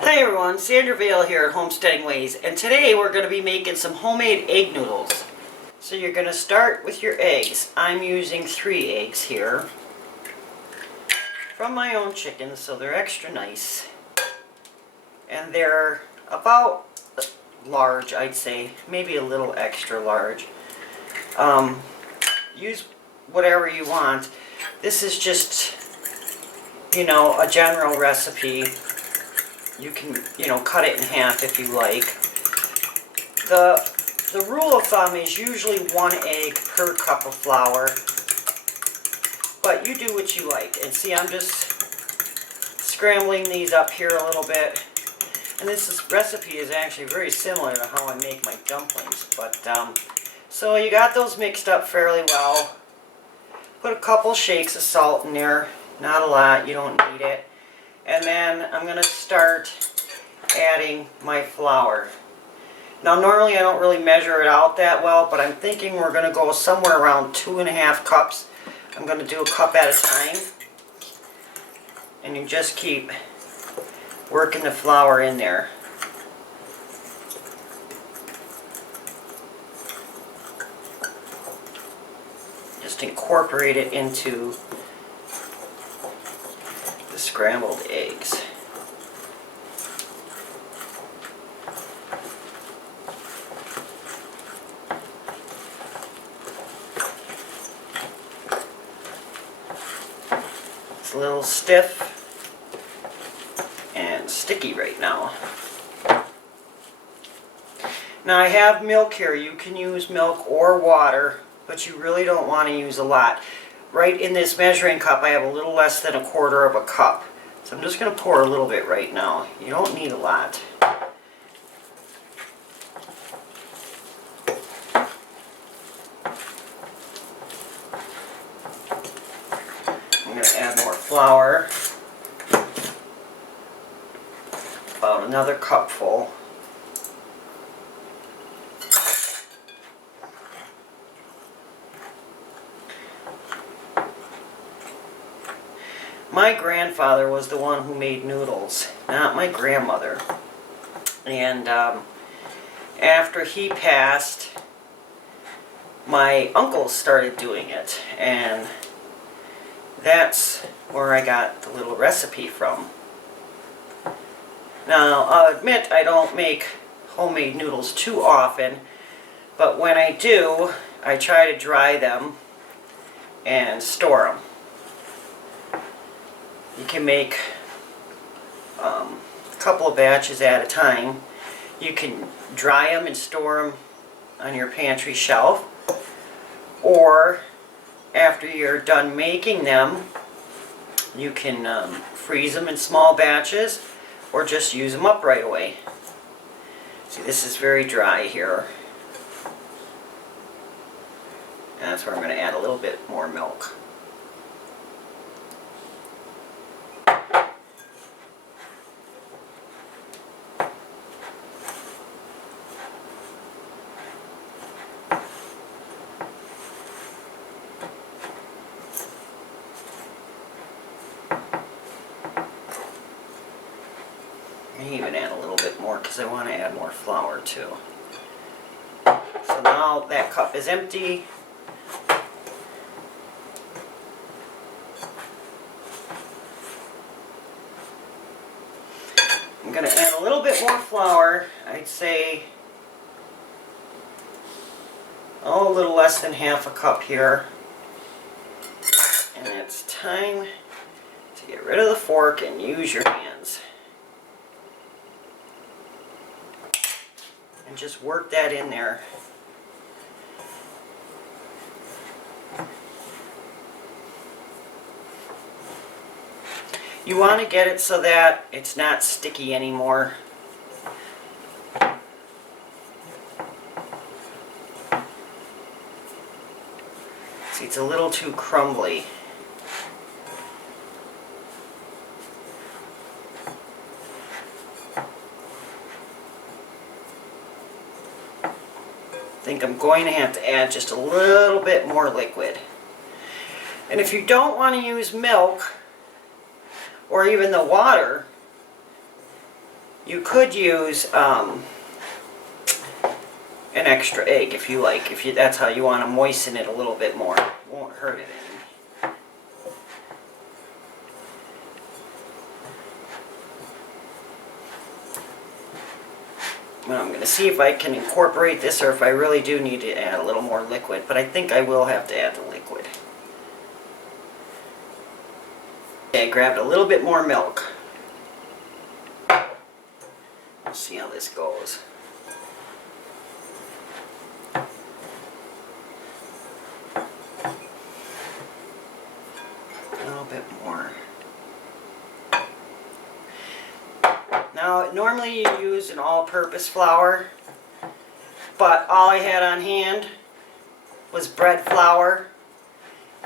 Hi everyone, Sandra Vale here at Homesteading Ways, and today we're going to be making some homemade egg noodles. So you're going to start with your eggs. I'm using 3 eggs here from my own chickens, so they're extra nice. And they're about large, I'd say, maybe a little extra large. Use whatever you want. This is just, a general recipe. You can, cut it in half if you like. The rule of thumb is usually 1 egg per cup of flour, but you do what you like. And see, I'm just scrambling these up here a little bit. And this recipe is actually very similar to how I make my dumplings. But so you got those mixed up fairly well. Put a couple shakes of salt in there, not a lot, you don't need it. And then I'm going to start adding my flour. Now normally I don't really measure it out that well, but I'm thinking we're going to go somewhere around 2.5 cups. I'm going to do a cup at a time. And you just keep working the flour in there. Just incorporate it into the scrambled eggs. It's a little stiff and sticky right now. Now I have milk here. You can use milk or water, but you really don't want to use a lot. Right in this measuring cup I have a little less than 1/4 cup. So I'm just going to pour a little bit right now. You don't need a lot. I'm going to add more flour. About another cupful. My grandfather was the one who made noodles, not my grandmother. And after he passed, my uncles started doing it. And that's where I got the little recipe from. Now, I'll admit I don't make homemade noodles too often, but when I do, I try to dry them and store them. You can make a couple of batches at a time. You can dry them and store them on your pantry shelf, or after you're done making them, you can freeze them in small batches or just use them up right away. See, this is very dry here. And that's where I'm going to add a little bit more milk. I may even add a little bit more because I want to add more flour too. So now that cup is empty. I'm going to add a little bit more flour. I'd say a little less than 1/2 cup here. And it's time to get rid of the fork and use your hands. And just work that in there. You want to get it so that it's not sticky anymore. See, it's a little too crumbly. I think I'm going to have to add just a little bit more liquid. And if you don't want to use milk or even the water, You could use an extra egg if you like. That's how you want to moisten it a little bit more. It won't hurt it any. Well, I'm going to see if I can incorporate this or if I really do need to add a little more liquid, but I think I will have to add the liquid. Okay, I grabbed a little bit more milk. We'll see how this goes. A little bit more. Now, normally you use an all-purpose flour, but all I had on hand was bread flour,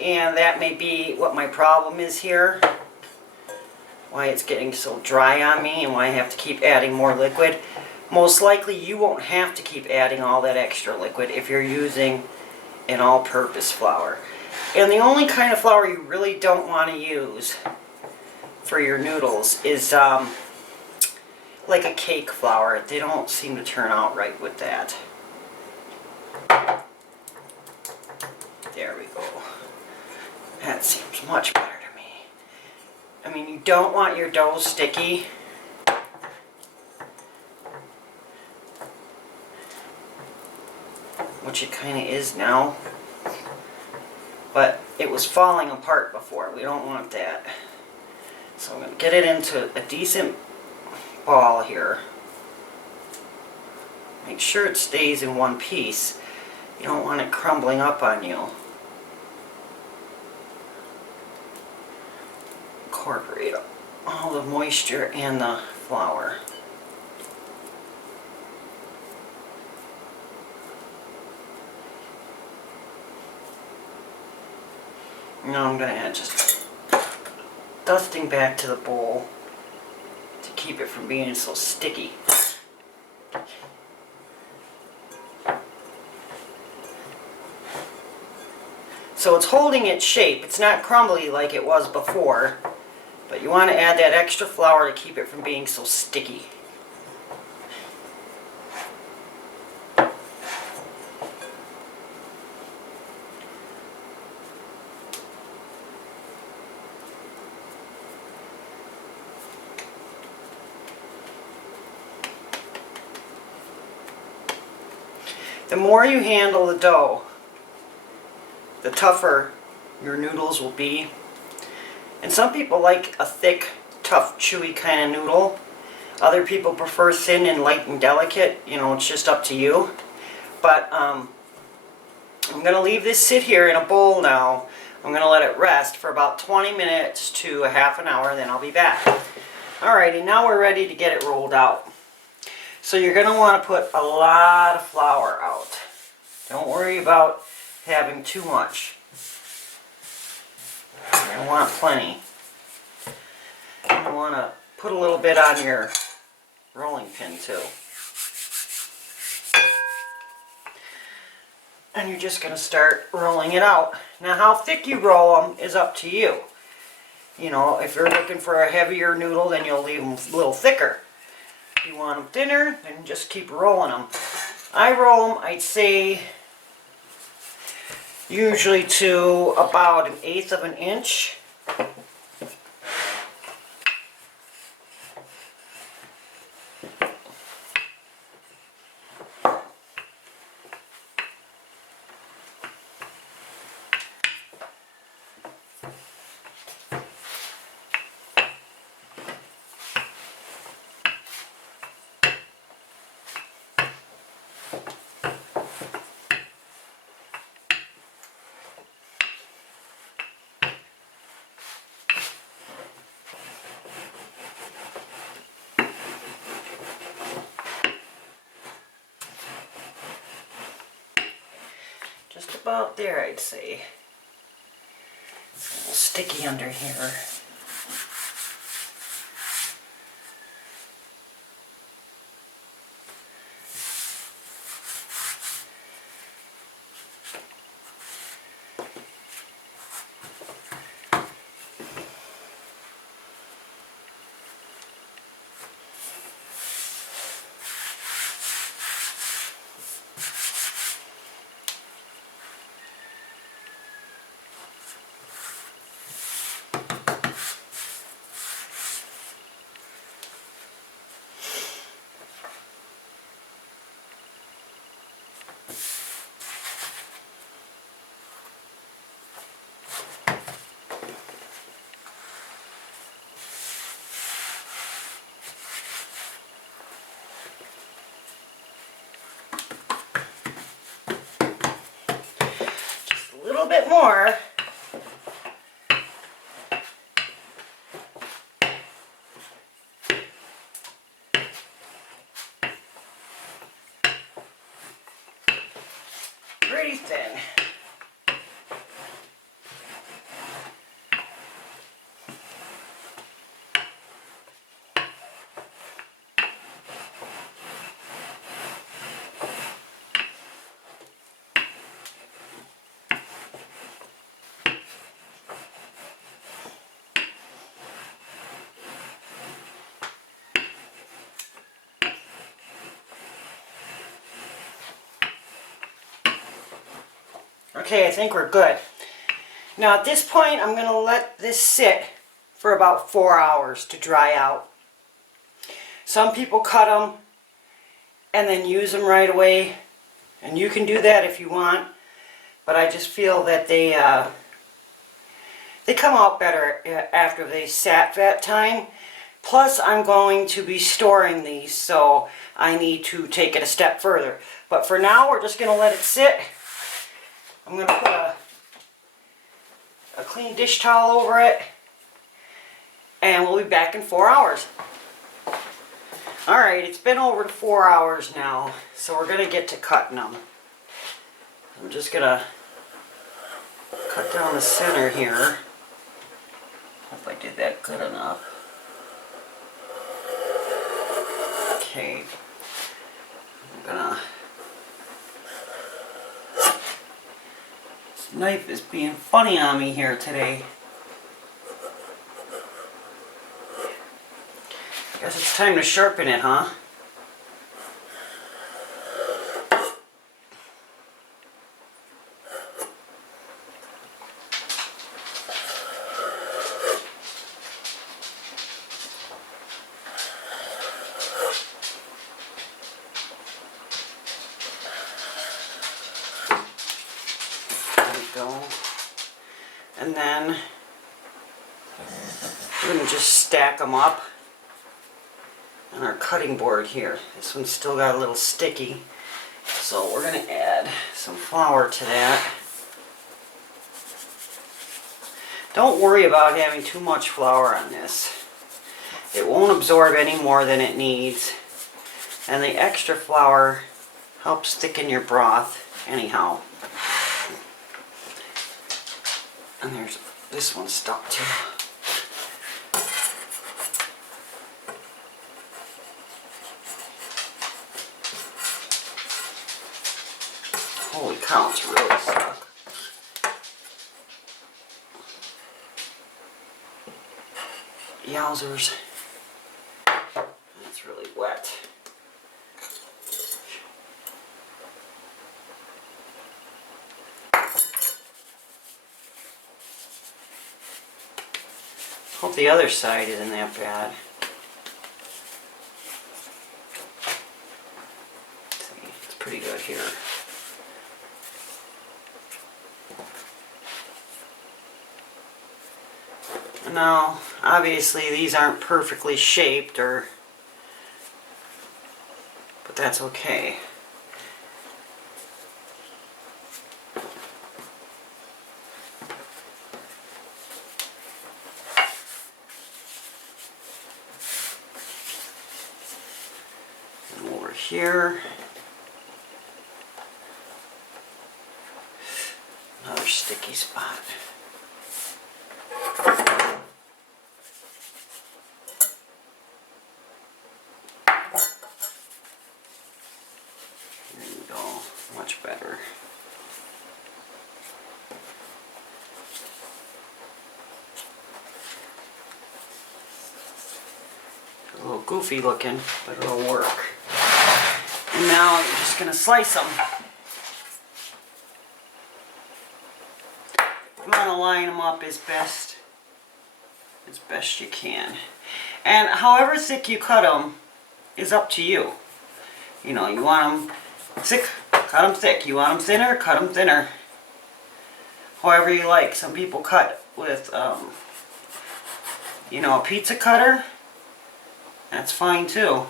and that may be what my problem is here, why it's getting so dry on me and why I have to keep adding more liquid. Most likely you won't have to keep adding all that extra liquid if you're using an all-purpose flour. And the only kind of flour you really don't want to use for your noodles is like a cake flour. They don't seem to turn out right with that. There we go. That seems much better to me. I mean, you don't want your dough sticky. Which it kind of is now. But it was falling apart before. We don't want that. So I'm going to get it into a decent ball here. Make sure it stays in one piece. You don't want it crumbling up on you. Incorporate all the moisture and the flour. Now I'm going to add just dusting back to the bowl to keep it from being so sticky. So it's holding its shape. It's not crumbly like it was before, but you want to add that extra flour to keep it from being so sticky. The more you handle the dough, the tougher your noodles will be. And some people like a thick, tough, chewy kind of noodle. Other people prefer thin and light and delicate. You know, it's just up to you. But I'm going to leave this sit here in a bowl now. I'm going to let it rest for about 20 minutes to a half an hour, then I'll be back. Alrighty, now we're ready to get it rolled out. So you're going to want to put a lot of flour out. Don't worry about having too much. You're going to want plenty. You're going to want to put a little bit on your rolling pin too. And you're just going to start rolling it out. Now how thick you roll them is up to you. You know, if you're looking for a heavier noodle, then you'll leave them a little thicker. If you want them thinner, then just keep rolling them. I roll them, I'd say, usually to about 1/8 of an inch. Just about there, I'd say. It's a little sticky under here. more. Pretty thin. Okay, I think we're good. Now at this point, I'm going to let this sit for about 4 hours to dry out. Some people cut them and then use them right away, and you can do that if you want, but I just feel that they come out better after they sat that time. Plus, I'm going to be storing these, so I need to take it a step further. But for now, we're just going to let it sit. I'm going to put a clean dish towel over it, and we'll be back in 4 hours. Alright, it's been over 4 hours now, so we're going to get to cutting them. I'm just going to cut down the center here. Hope I did that good enough. Okay. I'm going to... This knife is being funny on me here today. Guess it's time to sharpen it, huh? There we go. And then we're going to just stack them up on our cutting board here. This one's still got a little sticky, so we're going to add some flour to that. Don't worry about having too much flour on this. It won't absorb any more than it needs, and the extra flour helps thicken your broth anyhow. And there's this one stuck too. Holy cow, it's really stuck. Yowzers. That's really wet. Hope the other side isn't that bad. See, it's pretty good here. Now, obviously these aren't perfectly shaped, but that's okay. And over here, another sticky spot. Much better. A little goofy looking, but it'll work. And now I'm just going to slice them. You want to line them up as best you can. And however thick you cut them is up to you. You know, you want them thick, cut them thick. You want them thinner, cut them thinner. However you like. Some people cut with, you know, a pizza cutter. That's fine too.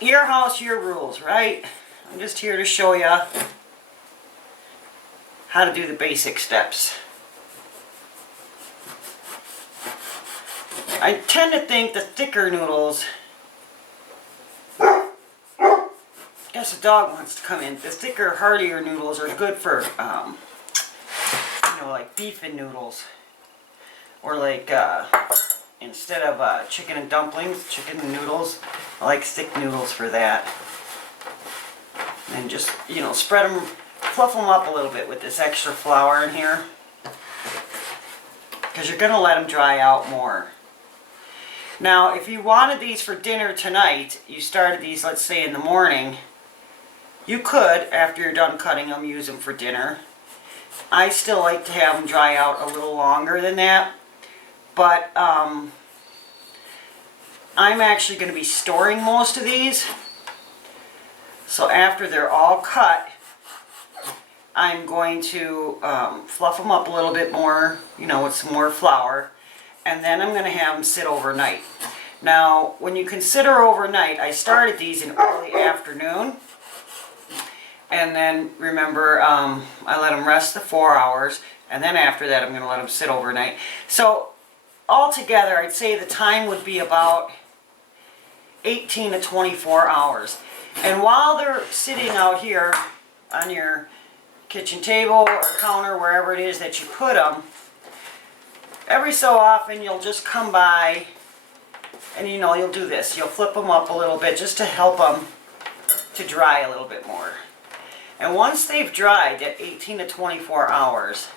Your house, your rules, right? I'm just here to show you how to do the basic steps. I tend to think the thicker noodles, I guess the dog wants to come in, the thicker, heartier noodles are good for, you know, like beef and noodles. Or like, instead of chicken and dumplings, chicken and noodles, I like thick noodles for that. And just, you know, spread them, fluff them up a little bit with this extra flour in here. Because you're going to let them dry out more. Now, if you wanted these for dinner tonight, you started these, let's say, in the morning, you could, after you're done cutting them, use them for dinner. I still like to have them dry out a little longer than that. But I'm actually going to be storing most of these. So after they're all cut, I'm going to fluff them up a little bit more, you know, with some more flour. And then I'm going to have them sit overnight. Now, when you consider overnight, I started these in early afternoon. And then, remember, I let them rest the 4 hours. And then after that, I'm going to let them sit overnight. So, altogether, I'd say the time would be about 18 to 24 hours. And while they're sitting out here on your kitchen table or counter, wherever it is that you put them, every so often you'll just come by and, you know, you'll do this. You'll flip them up a little bit just to help them to dry a little bit more. And once they've dried at 18 to 24 hours,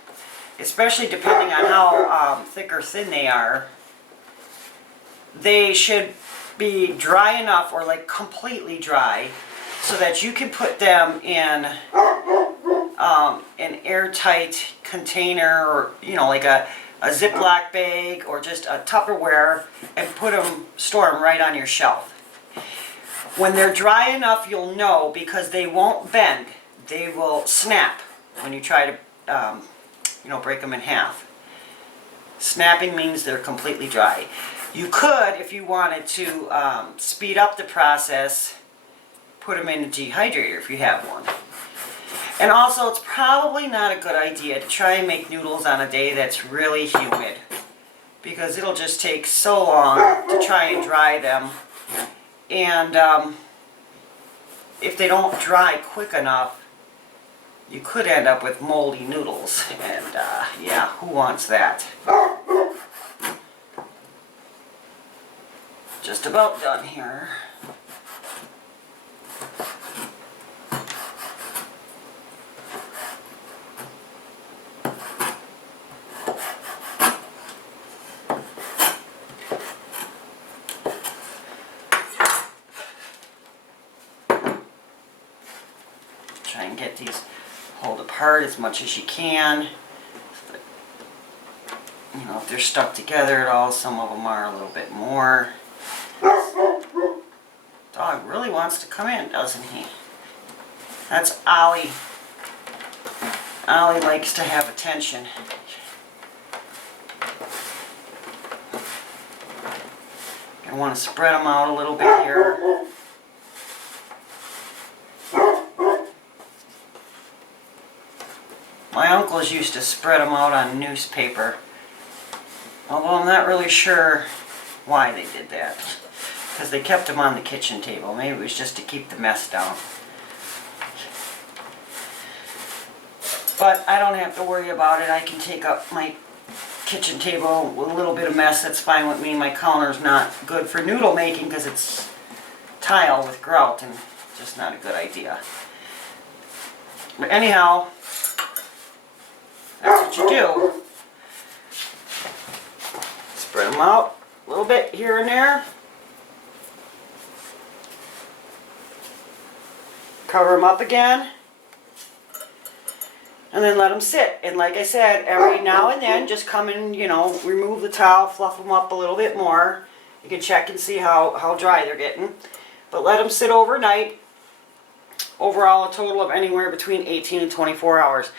especially depending on how thick or thin they are, they should be dry enough, or like completely dry, so that you can put them in an airtight container, or, you know, like a Ziploc bag or just a Tupperware, and store them right on your shelf. When they're dry enough, you'll know, because they won't bend. They will snap when you try to you know, break them in half. Snapping means they're completely dry. You could, if you wanted to speed up the process, put them in a dehydrator if you have one. And also, it's probably not a good idea to try and make noodles on a day that's really humid, because it'll just take so long to try and dry them. And if they don't dry quick enough, you could end up with moldy noodles, and yeah, who wants that? Just about done here. Try and get these pulled apart as much as you can. You know, if they're stuck together at all, some of them are a little bit more. Dog really wants to come in, doesn't he? That's Ollie. Ollie likes to have attention. I want to spread them out a little bit here. My uncles used to spread them out on newspaper, although I'm not really sure why they did that, because they kept them on the kitchen table. Maybe it was just to keep the mess down. But I don't have to worry about it. I can take up my kitchen table with a little bit of mess. That's fine with me. My counter's not good for noodle making because it's tile with grout, and just not a good idea. But anyhow, that's what you do. Spread them out a little bit here and there. Cover them up again. And then let them sit. And like I said, every now and then, just come and, you know, remove the towel, fluff them up a little bit more. You can check and see how dry they're getting. But let them sit overnight. Overall, a total of anywhere between 18 and 24 hours.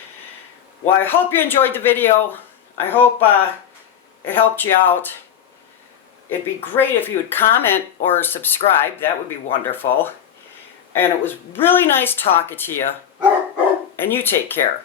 Well, I hope you enjoyed the video. I hope it helped you out. It'd be great if you would comment or subscribe. That would be wonderful. And it was really nice talking to you. And you take care.